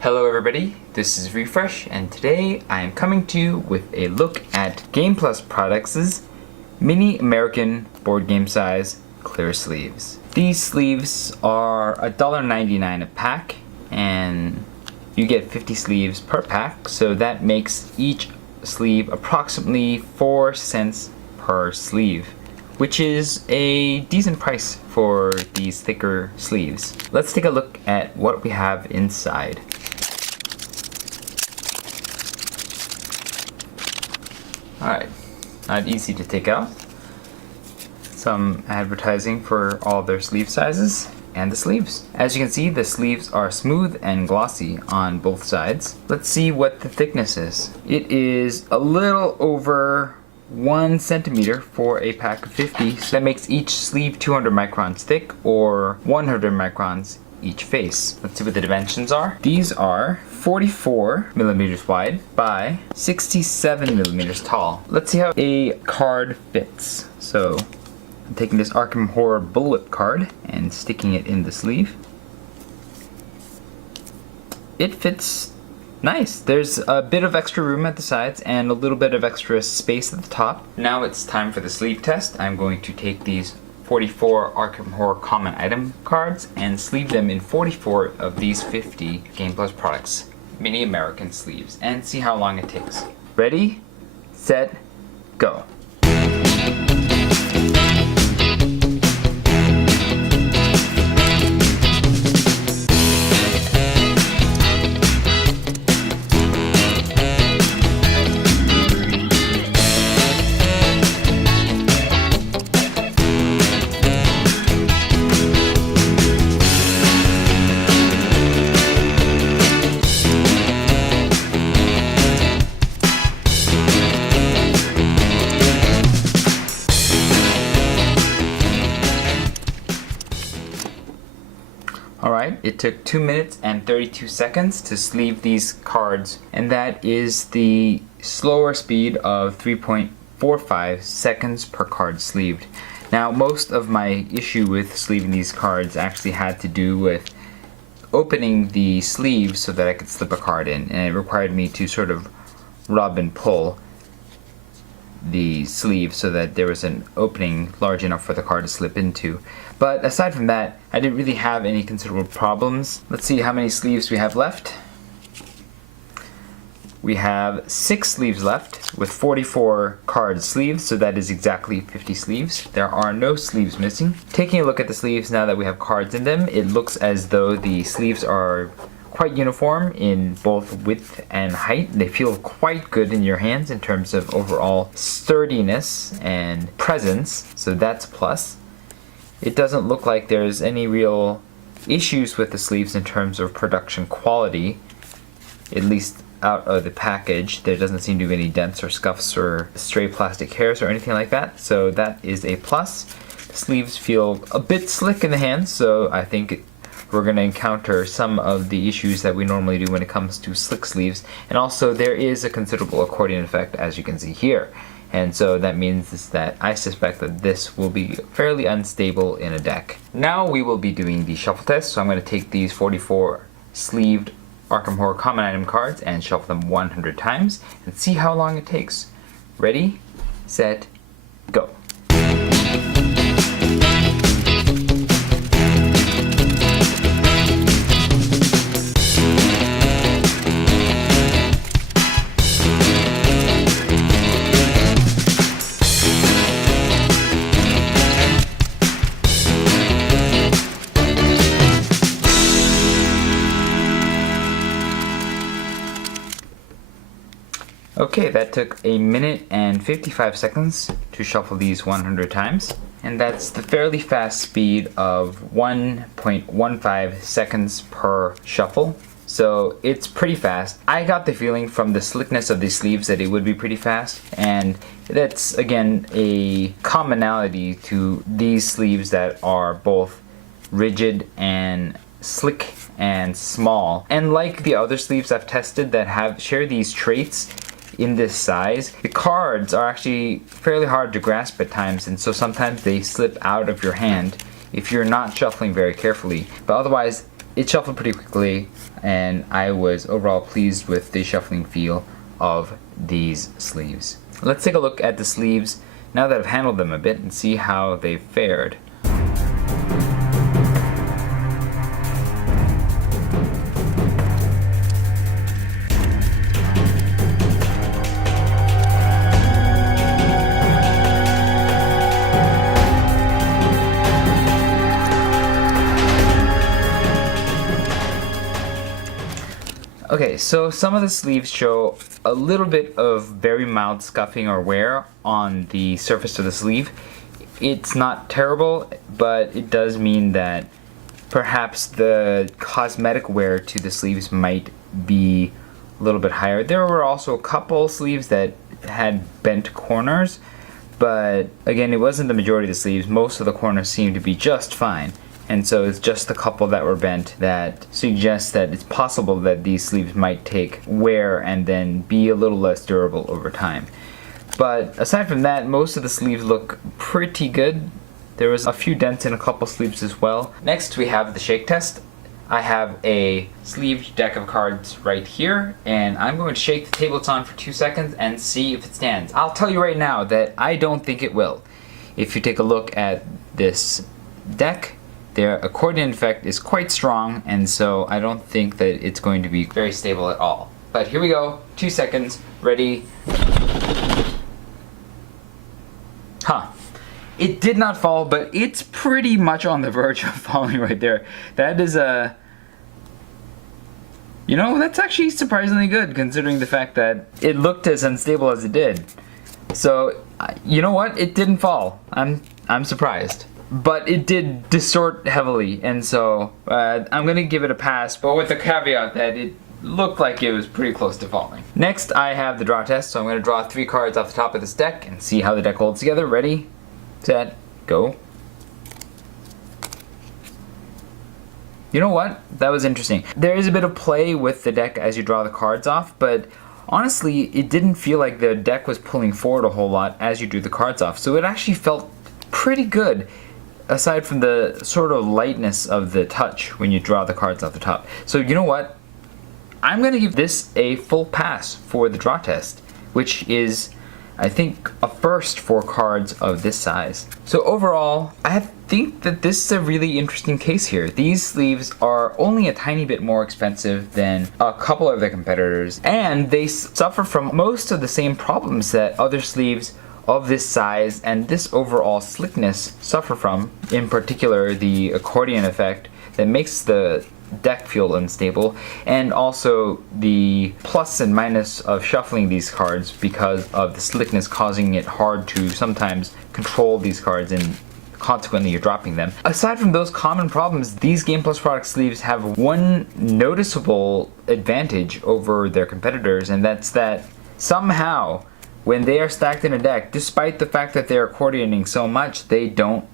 Hello everybody, this is Refresh, and today I am coming to you with a look at GamePlus Products' mini American board game size clear sleeves. These sleeves are $1.99 a pack, and you get 50 sleeves per pack, so that makes each sleeve approximately 4 cents per sleeve, which is a decent price for these thicker sleeves. Let's take a look at what we have inside. Alright, not easy to take out. Some advertising for all their sleeve sizes and the sleeves. As you can see, the sleeves are smooth and glossy on both sides. Let's see what the thickness is. It is a little over 1 centimeter for a pack of 50. So that makes each sleeve 200 microns thick, or 100 microns each face. Let's see what the dimensions are. These are 44 millimeters wide by 67 millimeters tall. Let's see how a card fits. So I'm taking this Arkham Horror Bullwhip card and sticking it in the sleeve. It fits nice. There's a bit of extra room at the sides and a little bit of extra space at the top. Now it's time for the sleeve test. I'm going to take these 44 Arkham Horror Common Item cards and sleeve them in 44 of these 50 GamePlus Products mini American sleeves and see how long it takes. Ready, set, go. Alright, it took 2 minutes and 32 seconds to sleeve these cards, and that is the slower speed of 3.45 seconds per card sleeved. Now, most of my issue with sleeving these cards actually had to do with opening the sleeve so that I could slip a card in, and it required me to sort of rub and pull the sleeve so that there was an opening large enough for the card to slip into. But aside from that, I didn't really have any considerable problems. Let's see how many sleeves we have left. We have 6 sleeves left with 44 card sleeves, so that is exactly 50 sleeves. There are no sleeves missing. Taking a look at the sleeves now that we have cards in them, it looks as though the sleeves are quite uniform in both width and height. They feel quite good in your hands in terms of overall sturdiness and presence, so that's a plus. It doesn't look like there's any real issues with the sleeves in terms of production quality, at least out of the package. There doesn't seem to be any dents or scuffs or stray plastic hairs or anything like that, so that is a plus. The sleeves feel a bit slick in the hands, so I think we're going to encounter some of the issues that we normally do when it comes to slick sleeves. And also there is a considerable accordion effect, as you can see here. And so that means that I suspect that this will be fairly unstable in a deck. Now we will be doing the shuffle test, so I'm going to take these 44 sleeved Arkham Horror Common Item cards and shuffle them 100 times and see how long it takes. Ready, set, go. Okay, that took 1 minute and 55 seconds to shuffle these 100 times. And that's the fairly fast speed of 1.15 seconds per shuffle. So it's pretty fast. I got the feeling from the slickness of these sleeves that it would be pretty fast. And that's, again, a commonality to these sleeves that are both rigid and slick and small. And like the other sleeves I've tested that share these traits, in this size, the cards are actually fairly hard to grasp at times, and so sometimes they slip out of your hand if you're not shuffling very carefully. But otherwise, it shuffled pretty quickly, and I was overall pleased with the shuffling feel of these sleeves. Let's take a look at the sleeves now that I've handled them a bit and see how they fared. Okay, so some of the sleeves show a little bit of very mild scuffing or wear on the surface of the sleeve. It's not terrible, but it does mean that perhaps the cosmetic wear to the sleeves might be a little bit higher. There were also a couple sleeves that had bent corners, but again, it wasn't the majority of the sleeves. Most of the corners seemed to be just fine. And so it's just a couple that were bent that suggests that it's possible that these sleeves might take wear and then be a little less durable over time. But aside from that, most of the sleeves look pretty good. There was a few dents in a couple sleeves as well. Next we have the shake test. I have a sleeved deck of cards right here, and I'm going to shake the table it's on for 2 seconds and see if it stands. I'll tell you right now that I don't think it will. If you take a look at this deck, their accordion effect is quite strong, and so I don't think that it's going to be very stable at all. But here we go, 2 seconds, ready. Huh. It did not fall, but it's pretty much on the verge of falling right there. That is a... You know, that's actually surprisingly good considering the fact that it looked as unstable as it did. So, you know what? It didn't fall. I'm surprised. But it did distort heavily, and so I'm gonna give it a pass, but with the caveat that it looked like it was pretty close to falling. Next, I have the draw test, so I'm gonna draw 3 cards off the top of this deck and see how the deck holds together. Ready, set, go. You know what? That was interesting. There is a bit of play with the deck as you draw the cards off, but honestly, it didn't feel like the deck was pulling forward a whole lot as you drew the cards off, so it actually felt pretty good, aside from the sort of lightness of the touch when you draw the cards off the top. So you know what? I'm going to give this a full pass for the draw test, which is, I think, a first for cards of this size. So overall, I think that this is a really interesting case here. These sleeves are only a tiny bit more expensive than a couple of their competitors, and they suffer from most of the same problems that other sleeves of this size and this overall slickness suffer from, in particular the accordion effect that makes the deck feel unstable, and also the plus and minus of shuffling these cards because of the slickness causing it hard to sometimes control these cards and consequently you're dropping them. Aside from those common problems, these GamePlus Product sleeves have one noticeable advantage over their competitors, and that's that somehow when they are stacked in a deck, despite the fact that they're accordioning so much, they don't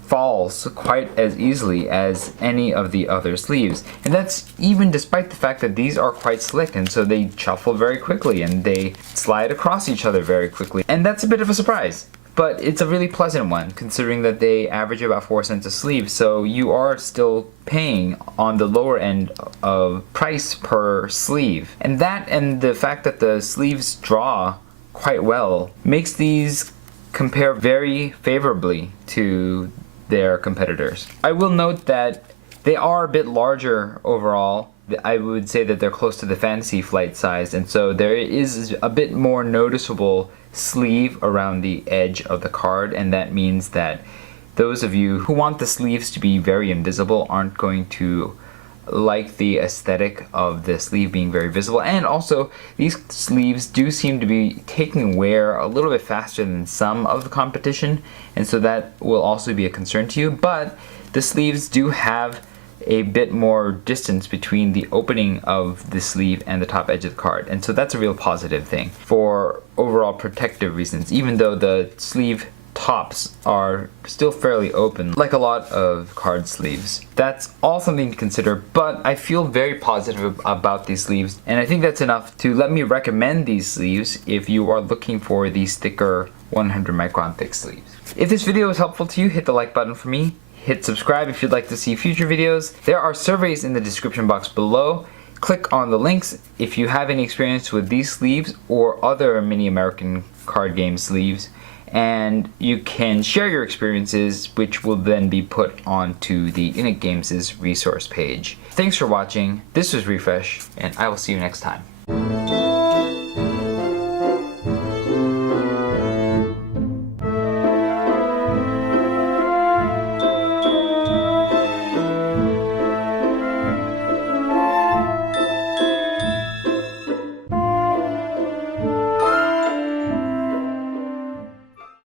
fall quite as easily as any of the other sleeves. And that's even despite the fact that these are quite slick, and so they shuffle very quickly and they slide across each other very quickly. And that's a bit of a surprise. But it's a really pleasant one, considering that they average about 4 cents a sleeve, so you are still paying on the lower end of price per sleeve. And that, and the fact that the sleeves draw quite well, makes these compare very favorably to their competitors. I will note that they are a bit larger overall. I would say that they're close to the Fantasy Flight size, and so there is a bit more noticeable sleeve around the edge of the card, and that means that those of you who want the sleeves to be very invisible aren't going to like the aesthetic of the sleeve being very visible. And also, these sleeves do seem to be taking wear a little bit faster than some of the competition, and so that will also be a concern to you. But the sleeves do have a bit more distance between the opening of the sleeve and the top edge of the card, and so that's a real positive thing for overall protective reasons, even though the sleeve tops are still fairly open, like a lot of card sleeves. That's all something to consider, but I feel very positive about these sleeves, and I think that's enough to let me recommend these sleeves if you are looking for these thicker 100 micron thick sleeves. If this video was helpful to you, hit the like button for me, hit subscribe if you'd like to see future videos. There are surveys in the description box below. Click on the links if you have any experience with these sleeves or other mini American card game sleeves, and you can share your experiences, which will then be put onto the Innit Games' resource page. Thanks for watching. This was Refresh, and I will see you next time.